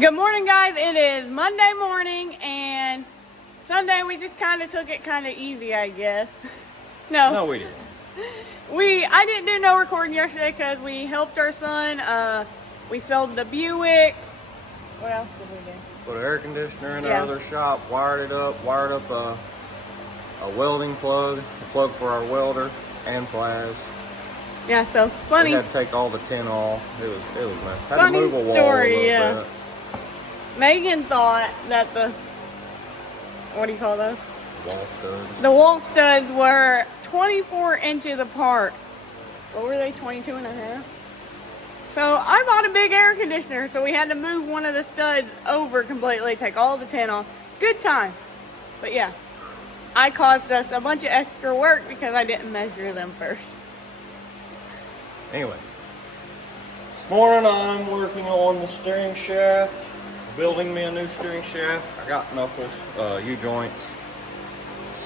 Good morning, guys. It is Monday morning, and Sunday we just kind of took it kind of easy, I guess. No, we didn't. I didn't do no recording yesterday because we helped our son. We sold the Buick. What else did we do? Put an air conditioner in our other shop, wired up a welding plug, a plug for our welder, and pliers. Yeah, so funny. We had to take all the tin off. It was nice. Had Funny to move a wall story, a little yeah. bit. Megan thought that what do you call those? Wall studs. The wall studs were 24 inches apart. What were they, 22 and a half? So I bought a big air conditioner, so we had to move one of the studs over completely, take all the tin off. Good time. But yeah, I caused us a bunch of extra work because I didn't measure them first. Anyway, this morning I'm working on the steering shaft, building me a new steering shaft. I got Knuckles, U-joints.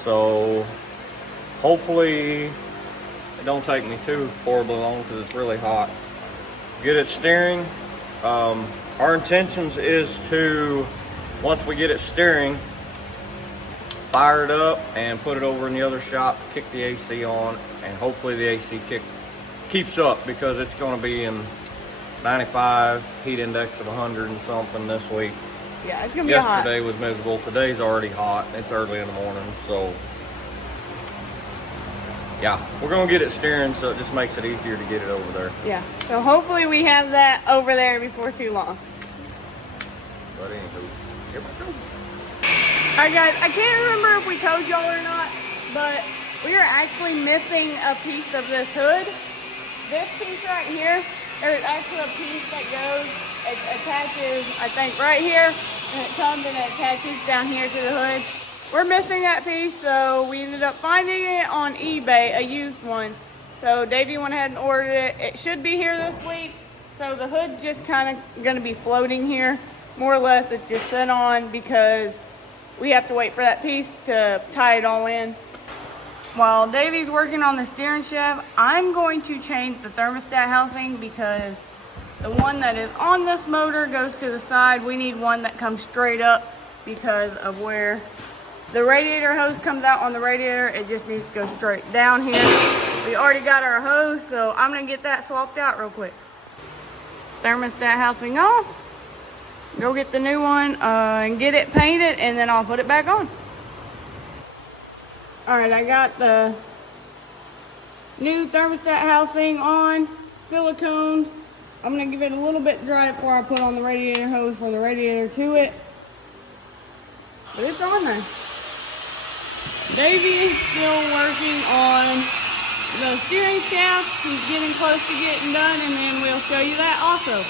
So hopefully it don't take me too horribly long because it's really hot. Get it steering. Our intentions is to, once we get it steering, fire it up and put it over in the other shop, kick the AC on, and hopefully the AC keeps up because it's going to be in 95, heat index of 100 and something this week. Yeah, it's going to be hot. Yesterday was miserable. Today's already hot. It's early in the morning, so yeah, we're going to get it steering so it just makes it easier to get it over there. Yeah, so hopefully we have that over there before too long. But anywho, here we go. Alright guys, I can't remember if we told y'all or not, but we are actually missing a piece of this hood. This piece right here, there's actually a piece that goes, it attaches, I think, right here, and it comes and it attaches down here to the hood. We're missing that piece, so we ended up finding it on eBay, a used one. So Davey went ahead and ordered it. It should be here this week. So the hood's just kind of going to be floating here. More or less, it's just set on because we have to wait for that piece to tie it all in. While Davey's working on the steering shaft, I'm going to change the thermostat housing because the one that is on this motor goes to the side. We need one that comes straight up because of where the radiator hose comes out on the radiator. It just needs to go straight down here. We already got our hose, so I'm gonna get that swapped out real quick. Thermostat housing off. Go get the new one and get it painted, and then I'll put it back on. All right, I got the new thermostat housing on, silicone. I'm gonna give it a little bit dry before I put on the radiator hose from the radiator to it. But it's on there. Davey is still working on the steering shaft. He's getting close to getting done, and then we'll show you that also.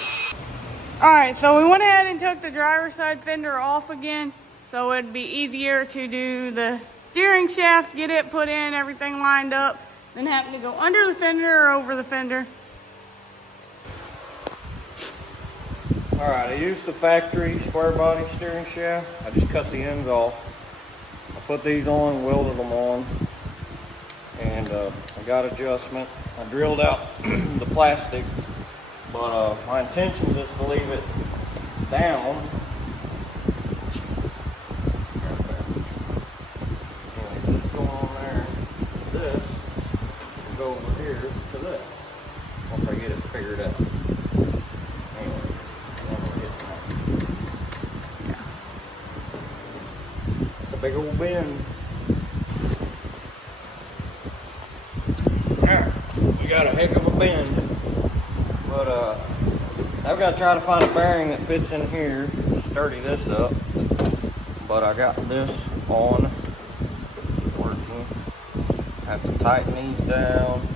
All right, so we went ahead and took the driver's side fender off again, so it'd be easier to do the steering shaft, get it put in, everything lined up, then having to go under the fender or over the fender. All right, I used the factory square body steering shaft. I just cut the ends off. I put these on, welded them on, and I got adjustment. I drilled out the plastic, but my intentions is to leave it down. And this going on there, this will go over here to this, once I get it figured out. Anyway, it's a big old bend. Alright, we got a heck of a bend, but I've got to try to find a bearing that fits in here to sturdy this up, but I got this on working. Have to tighten these down.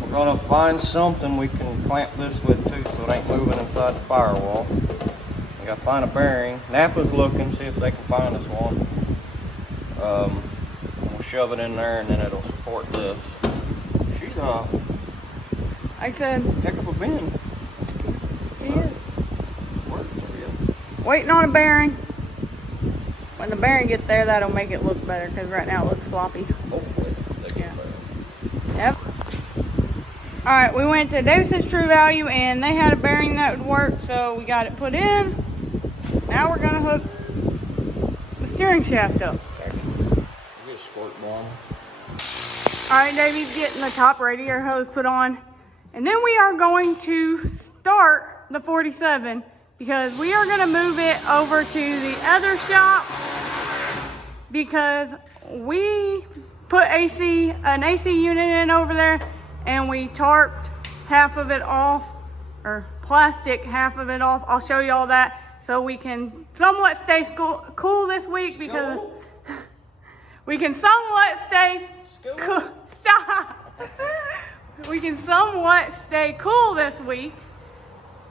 We're going to find something we can clamp this with too so it ain't moving inside the firewall. We got to find a bearing. Napa's looking, see if they can find us one. We'll shove it in there and then it'll support this. She's like I said, heck of a bend. She is. Works, I guess. Waiting on a bearing. When the bearing gets there, that'll make it look better because right now it looks sloppy. Hopefully they get better. Yep. All right, we went to Davis's True Value and they had a bearing that would work, so we got it put in. hook the steering shaft up. You get squirt bomb. Alright, Davey's getting the top radiator hose put on. And then we are going to start the 47 because we are going to move it over to the other shop because we put an AC unit in over there and we tarped half of it off, or plastic half of it off. I'll show you all that so we can somewhat stay cool this week because we can somewhat stay cool. Stop. We can somewhat stay cool this week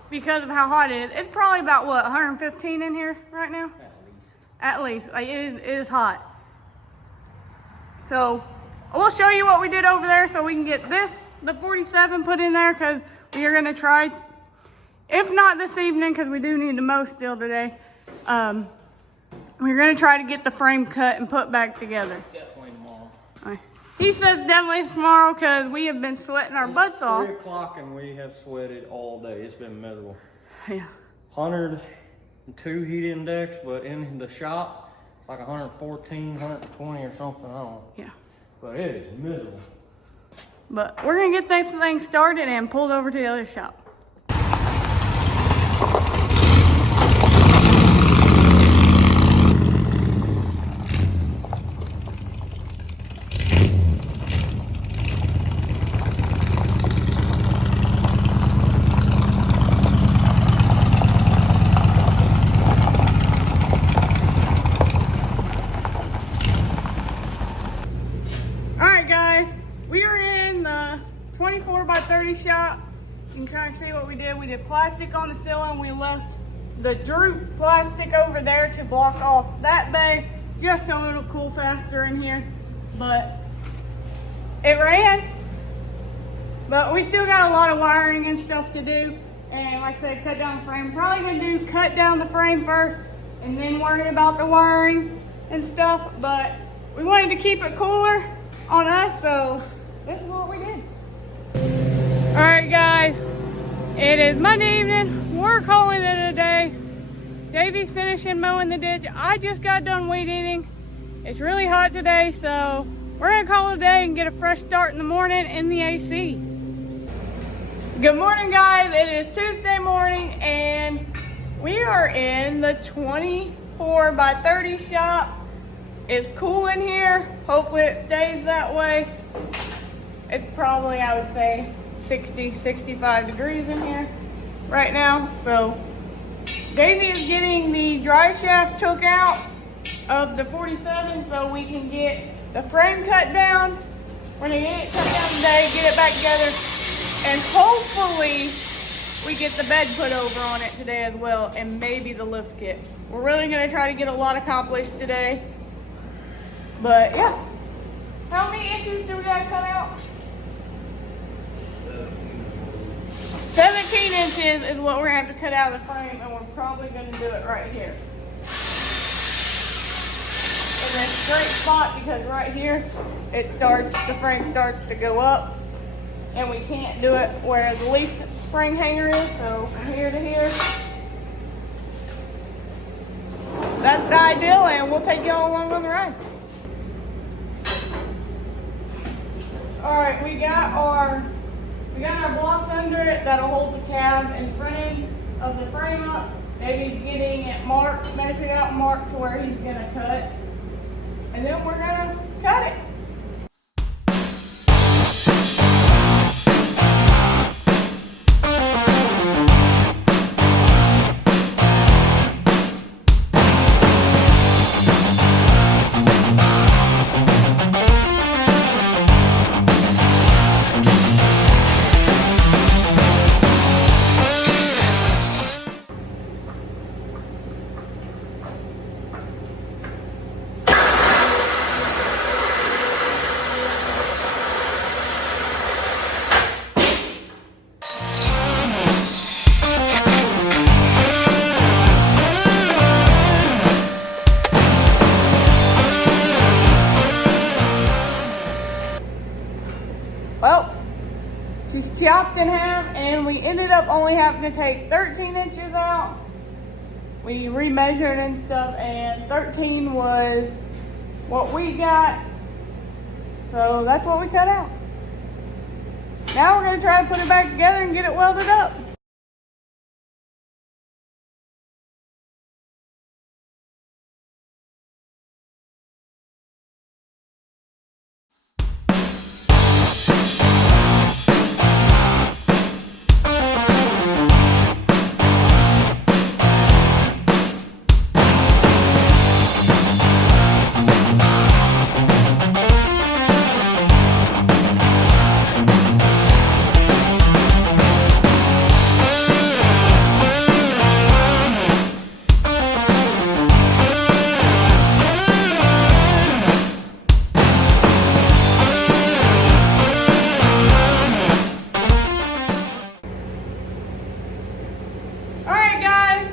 because of how hot it is. It's probably about what, 115 in here right now? At least. Like it is hot. So we'll show you what we did over there so we can get the 47 put in there because we are going to try, if not this evening, because we do need to mow still today, we're going to try to get the frame cut and put back together. Definitely tomorrow. He says definitely tomorrow because we have been sweating our butts off. 3 o'clock and we have sweated all day. It's been miserable. Yeah. 102 heat index, but in the shop, it's like 114, 120 or something. I don't know. Yeah. But it is miserable. But we're going to get this thing started and pulled over to the other shop. Alright guys, we are in the 24 by 30 shop. You can kind of see what we did. We did plastic on the ceiling. We left the droop plastic over there to block off that bay, just so it'll cool faster in here. But it ran. But we still got a lot of wiring and stuff to do. And like I said, cut down the frame. Probably gonna cut down the frame first and then worry about the wiring and stuff. But we wanted to keep it cooler on us, so this is what we did. All right, guys, it is Monday evening. We're calling it a day. Davey's finishing mowing the ditch. I just got done weed eating. It's really hot today, so we're gonna call it a day and get a fresh start in the morning in the AC. Good morning, guys. It is Tuesday morning, and we are in the 24 by 30 shop. It's cool in here. Hopefully it stays that way. It's probably, I would say, 60, 65 degrees in here right now. So Davey is getting the drive shaft took out of the 47 so we can get the frame cut down. We're gonna get it cut down today, get it back together, and hopefully we get the bed put over on it today as well, and maybe the lift kit. We're really gonna try to get a lot accomplished today. But yeah, how many inches do we gotta cut out? 17 inches is what we're gonna have to cut out of the frame, and we're probably gonna do it right here. In this straight spot, because right here, the frame starts to go up, and we can't do it where the leaf spring hanger is, so from here to here. That's the ideal, and we'll take you all along on the ride. All right, we got our blocks under it that'll hold the cab in front end of the frame up. Maybe getting it marked, measured out, marked to where he's gonna cut. And then we're gonna cut it. Well, she's chopped in half, and we ended up only having to take 13 inches out. we remeasured and stuff, and 13 was what we got. So that's what we cut out. Now we're gonna try to put it back together and get it welded up. Alright guys,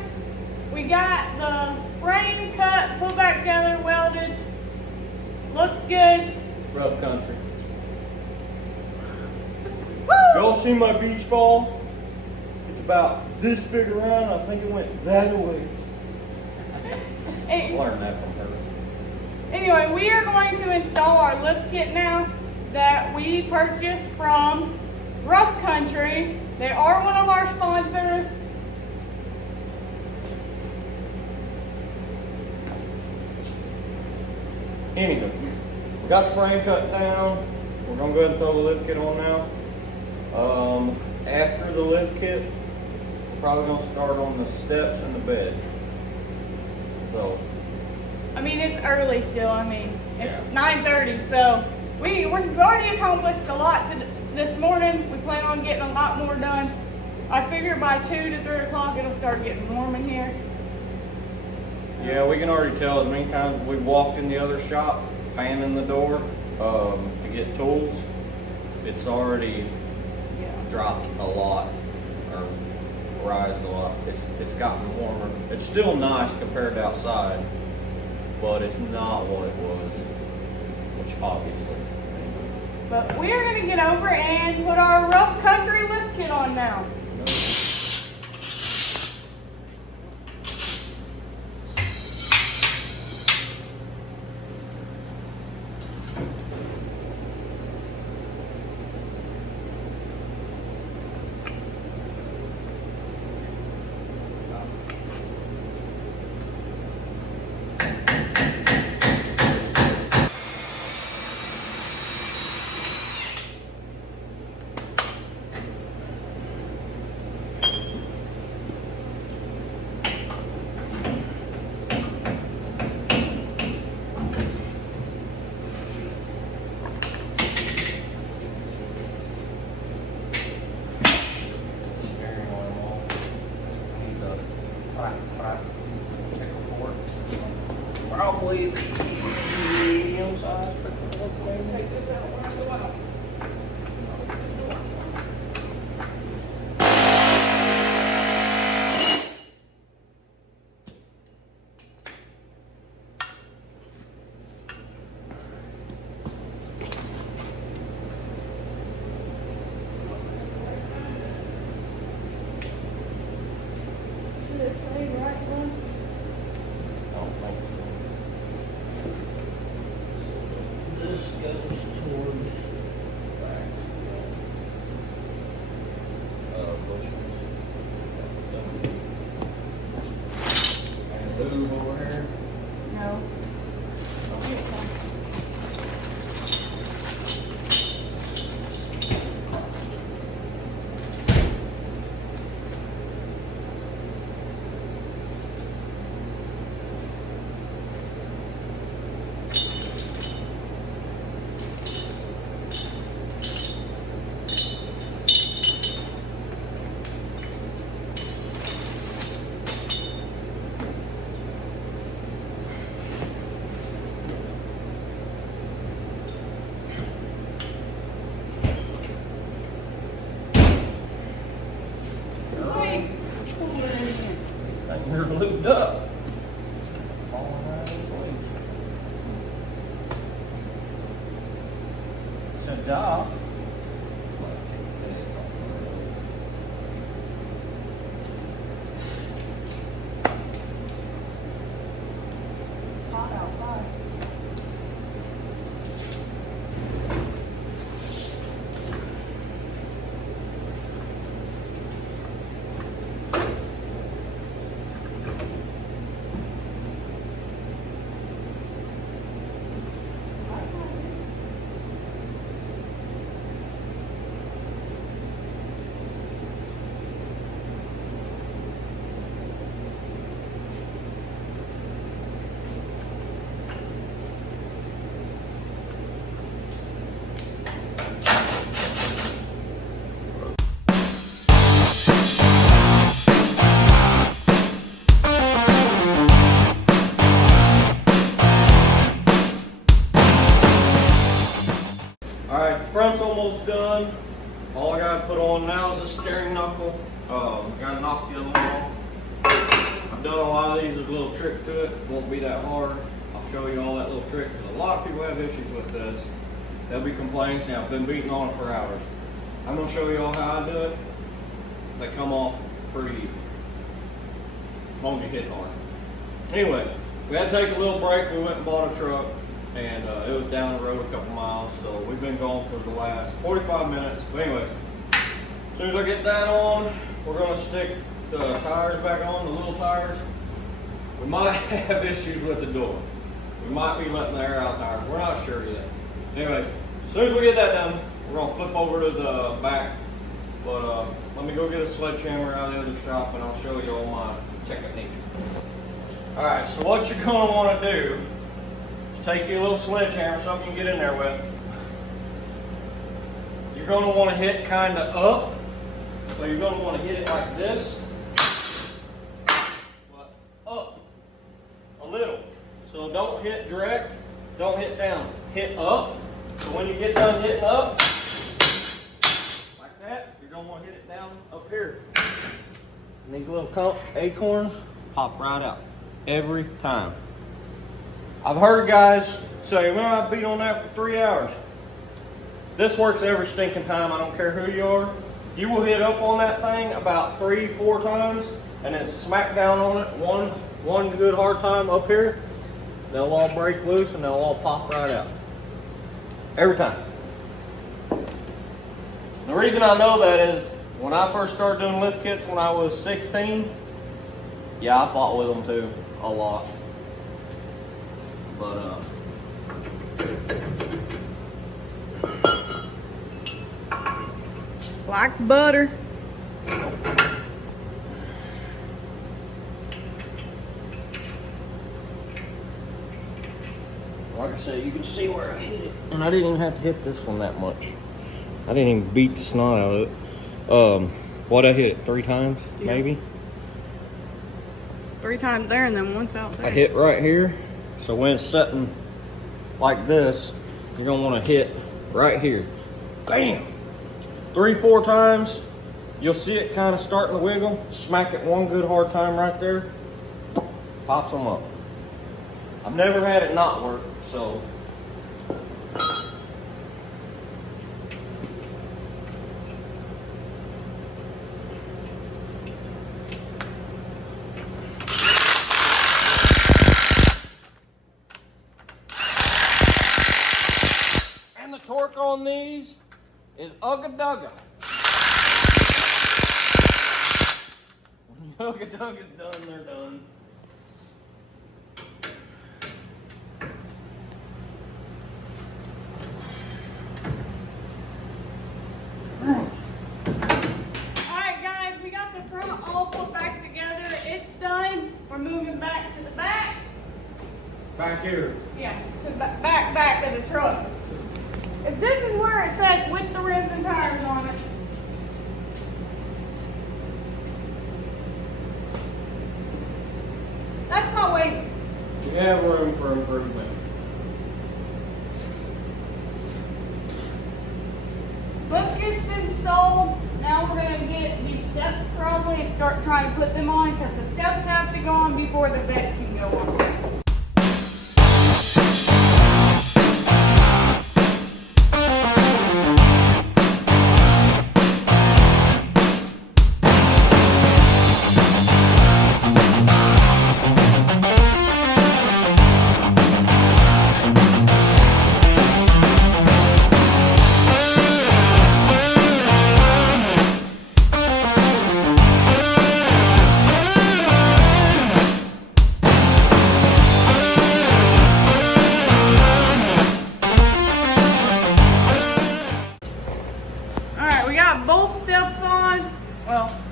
we got the frame cut, put back together, welded. Looked good. Rough country. Woo! Y'all see my beach ball? It's about this big around. I think it went that way. Hey, Learned that from her. anyway, we are going to install our lift kit now that we purchased from Rough Country. They are one of our sponsors. Anywho, we got the frame cut down. We're gonna go ahead and throw the lift kit on now. After the lift kit, we're probably gonna start on the steps and the bed. So, I mean, it's early still. I mean, it's Yeah. 9:30, so we've already accomplished a lot this morning. We plan on getting a lot more done. I figure by 2 to 3 o'clock it'll start getting warm in here. yeah, we can already tell as many times as we walked in the other shop, fanning the door to get tools, it's already Yeah. dropped a lot, or rised a lot. It's gotten warmer. It's still nice compared to outside, but it's not what it was, which obviously. But we are going to get over and put our Rough Country lift kit on now. Probably medium size. Take this out when I go out. Should it say right one? I don't think so. This goes toward back. Bushes. And move over here. No. Okay, fine. done. All I gotta put on now is the steering knuckle. Gotta knock the other one off. I've done a lot of these. There's a little trick to it. It won't be that hard. I'll show you all that little trick. A lot of people have issues with this. They'll be complaining, saying I've been beating on it for hours. I'm gonna show you all how I do it. They come off pretty easy. As long as you hit hard. Anyways, we had to take a little break. We went and bought a truck, and it was down the road a couple miles, so we've been gone for the last 45 minutes. But anyways, as soon as I get that on, we're gonna stick the tires back on, the little tires. We might have issues with the door. We might be letting the air out of the tires. We're not sure yet. Anyways, as soon as we get that done, we're gonna flip over to the back. But let me go get a sledgehammer out of the other shop, and I'll show you all my technique. All right, so what you're gonna wanna do is take your little sledgehammer, something you can get in there with. You're gonna wanna hit kinda up. So you're gonna wanna hit it like this, but up a little. So don't hit direct, don't hit down, hit up. So when you get done hitting up, like that, you're gonna wanna hit it down up here. And these little acorns pop right out every time. I've heard guys say, well, I beat on that for 3 hours. This works every stinking time. I don't care who you are. You will hit up on that thing about 3-4 times and then smack down on it one good hard time up here. They'll all break loose and they'll all pop right out. Every time. The reason I know that is when I first started doing lift kits when I was 16, yeah, I fought with them too, a lot. But Like butter. like I said, you can see where I hit it. And I didn't even have to hit this one that much. I didn't even beat the snot out of it. What I hit it 3 times, yeah. Maybe? 3 times there and then once out there. I hit right here. So when it's setting like this, you're gonna wanna hit right here. Bam! 3-4 times. You'll see it kind of starting to wiggle. Smack it one good hard time right there. Pops them up. I've never had it not work, so. And the torque on these is ugga-dugga. When ugga-dugga is done, they're done. Alright guys, we got the front all put back together. It's done. We're moving back to the back. Back here. Yeah, to the back of the truck. If this is where it says with the rims and tires on it. That's my way. We have room for improvement. Lift kit's installed. Now we're gonna get these steps probably and start trying to put them on because the steps have to go on before the bed can go on.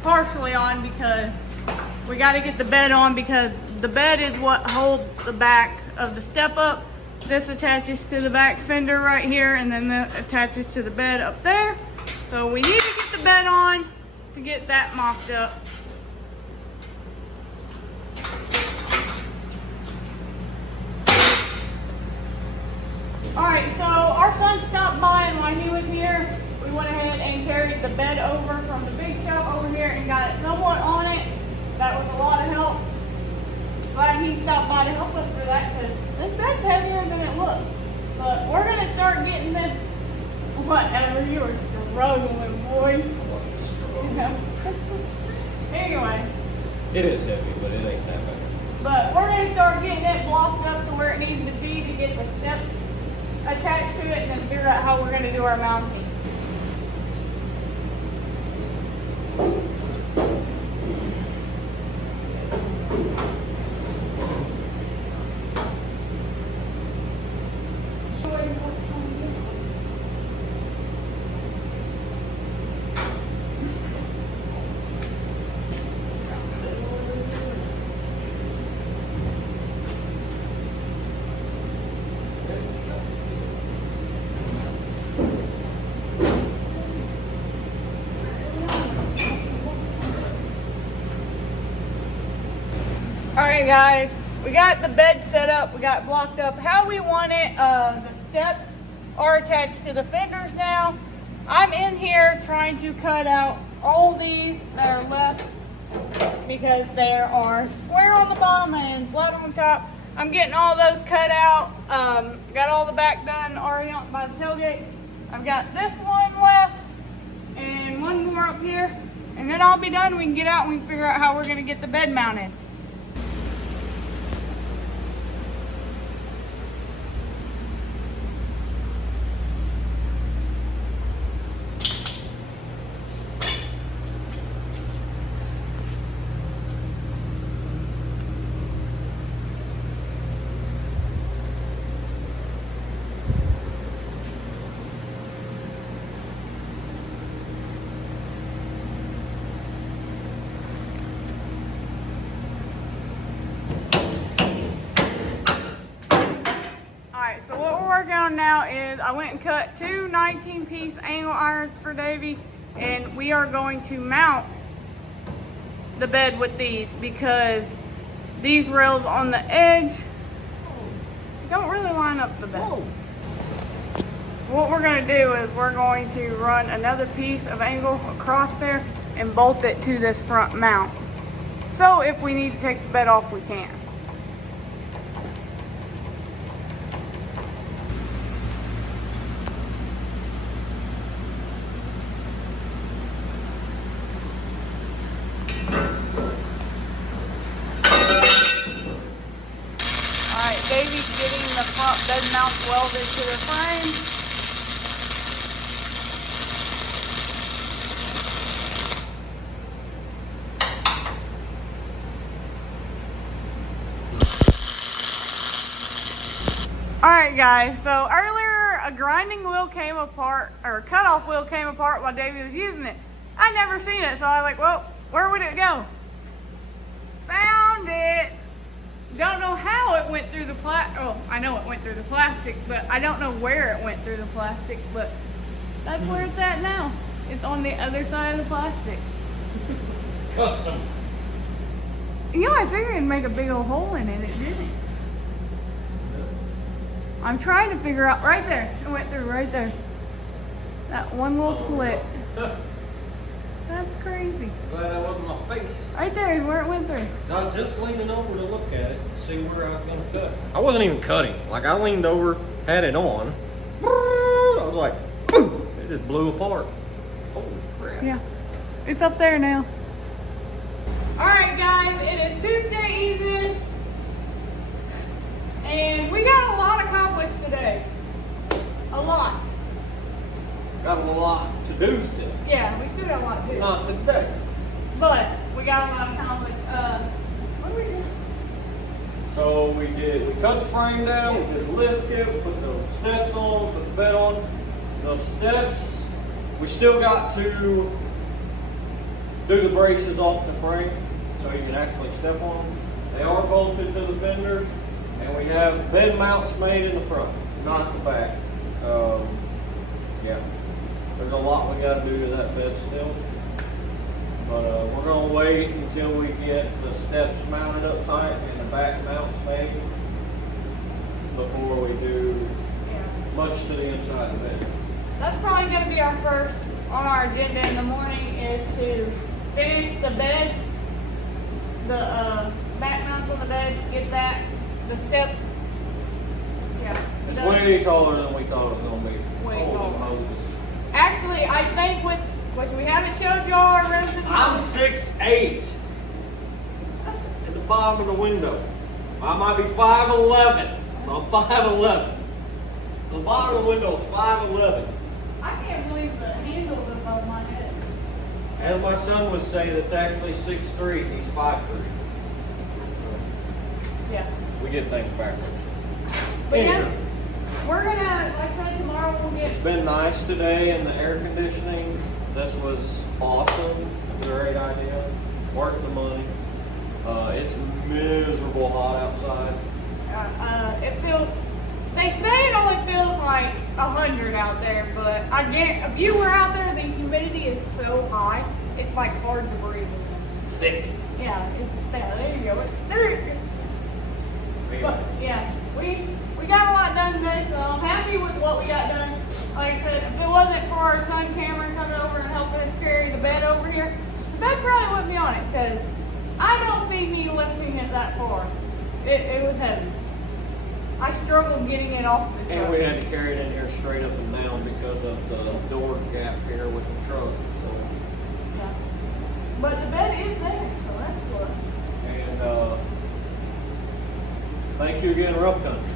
Partially on because we got to get the bed on because the bed is what holds the back of the step up. This attaches to the back fender right here and then that attaches to the bed up there. So we need to get the bed on to get that mocked up. Alright, so our son stopped by and while he was here, we we went ahead and carried the bed over from the big shop over here and got it somewhat on it. That was a lot of help. Glad he stopped by to help us for that because this bed's heavier than it looks. But we're going to start getting this, whatever you were struggling, boy. You know. Anyway. It is heavy, but it ain't that bad. But we're going to start getting it blocked up to where it needs to be to get the steps attached to it and then figure out how we're going to do our mounting. Alright guys, we got the bed set up, we got it blocked up how we want it. The steps are attached to the fenders now. I'm in here trying to cut out all these that are left because they are square on the bottom and flat on the top. I'm getting all those cut out. Got all the back done already by the tailgate. I've got this one left and one more up here, and then I'll be done. We can get out and we can figure out how we're going to get the bed mounted. So what we're working on now is I went and cut two 19-piece angle irons for Davey, and we are going to mount the bed with these because these rails on the edge don't really line up the bed. What we're going to do is we're going to run another piece of angle across there and bolt it to this front mount. So if we need to take the bed off, we can. Davey's getting the front bed mounts welded to the frame. Alright guys, so earlier a grinding wheel came apart, or a cutoff wheel came apart while Davey was using it. I'd never seen it, so I was like, well, where would it go? Found it. Don't know how it went through the plastic. Oh, I know it went through the plastic, but I don't know where it went through the plastic, but that's where it's at now. It's on the other side of the plastic. Custom. You know, I figured it'd make a big old hole in it. It didn't. I'm trying to figure out, right there. It went through right there. That one little slit. That's crazy. Glad that wasn't my face. Right there is where it went through. So I was just leaning over to look at it to see where I was going to cut. I wasn't even cutting. Like, I leaned over, had it on. I was like, boom! It just blew apart. Holy crap. Yeah. It's up there now. Alright guys, it is Tuesday evening. And we got a lot accomplished today. A lot. Got a lot to do still. Yeah, we still got a lot to do. Not today. But we got a lot accomplished. What did we do? So we cut the frame down, we did the lift kit, we put the steps on, put the bed on. The steps, we still got to do the braces off the frame so you can actually step on them. They are bolted to the fenders, and we have bed mounts made in the front, not the back. Yeah, there's a lot we got to do to that bed still. But we're going to wait until we get the steps mounted up tight and the back mounts made before we do much to the inside of the bed. that's probably going to be our first on our agenda in the morning is to finish the bed, the back mounts on the bed, get that, the step. Yeah. It's way taller than we thought it was going to be. Way Holy taller. Moses. Actually, I think with, which we haven't showed y'all our resident. I'm 6'8". At the bottom of the window. I might be 5'11". So I'm 5'11". The bottom of the window is 5'11". I can't believe the handle is above my head. As my son would say, that's actually 6'3". He's 5'3". Yeah. We did things backwards. But Anyway. yeah, we're gonna, like I said, tomorrow we'll get. It's been nice today in the air conditioning. This was awesome. A great idea. Worth the money. It's miserable hot outside. It feels. They say it only feels like 100 out there, but I get if you were out there, the humidity is so high, it's like hard to breathe. Sick. Yeah, there you go. But yeah, we got a lot done today, so I'm happy with what we got done. Like I said, if it wasn't for our son Cameron coming over and helping us carry the bed over here, the bed probably wouldn't be on it because I don't see me lifting it that far. It was heavy. I struggled getting it off the truck. And we had to carry it in here straight up and down because of the door gap here with the truck. So. Yeah. But the bed is there, so that's good. And thank you again, Rough Country.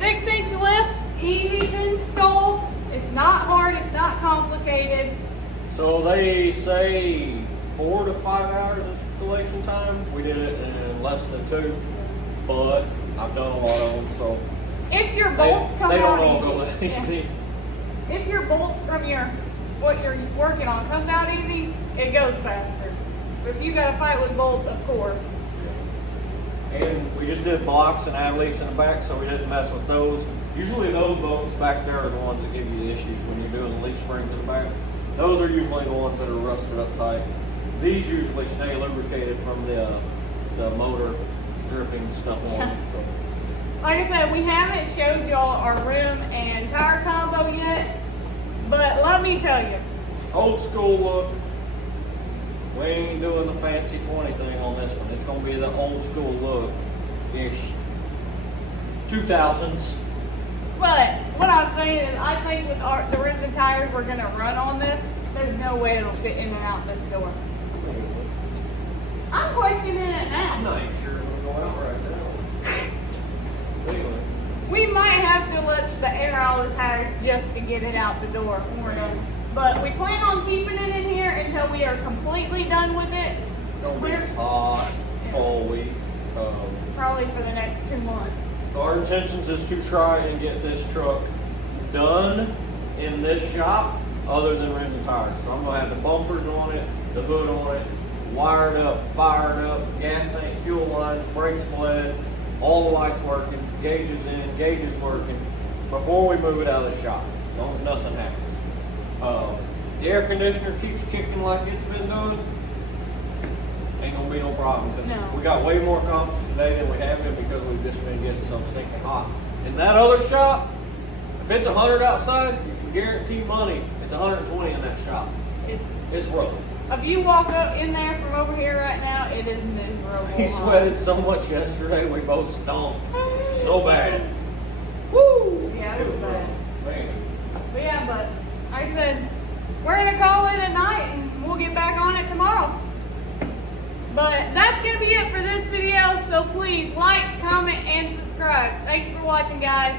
6-inch lift, easy to install. It's not hard, it's not complicated. So they say 4 to 5 hours installation time. We did it in less than 2, but I've done a lot of them, so If your bolts come they don't out all go easy, that easy. if your bolt from what you're working on comes out easy, it goes faster. But if you got to fight with bolts, of course. And we just did blocks and ad leaks in the back, so we didn't mess with those. Usually those bolts back there are the ones that give you the issues when you're doing the leaf springs in the back. Those are usually the ones that are rusted up tight. These usually stay lubricated from the motor dripping stuff on. Like I said, we haven't showed y'all our rim and tire combo yet, but let me tell you. Old school look. We ain't doing the fancy 20 thing on this one. It's going to be the old school look-ish. 2000s. But what I'm saying is, I think with the rims and tires we're gonna run on this, there's no way it'll fit in and out this door. I'm questioning it I'm now. not even sure it'll go out right now. Anyway. We might have to let the air out of the tires just to get it out the door when we're done. But we plan on keeping it in here until we are completely done with it. It's going to be hot all week. Probably for the next 2 months. Our intentions is to try and get this truck done in this shop other than rims and tires. So I'm going to have the bumpers on it, the hood on it, wired up, fired up, gas tank, fuel lines, brakes bled, all the lights working, gauges in, gauges working before we move it out of the shop. So nothing happens. The air conditioner keeps kicking like it's been doing. Ain't gonna be no problem because No. we got way more comps today than we have been because we've just been getting so stinking hot. In that other shop, if it's 100 outside, you can guarantee money. It's 120 in that shop. It's rough. If you walk up in there from over here right now, it is miserable. He sweated so much yesterday, we both stomped so bad. Woo! Yeah, it was bad. Man. But yeah, but like I said, we're gonna call it a night and we'll get back on it tomorrow. But that's gonna be it for this video, so please like, comment, and subscribe. Thank you for watching, guys.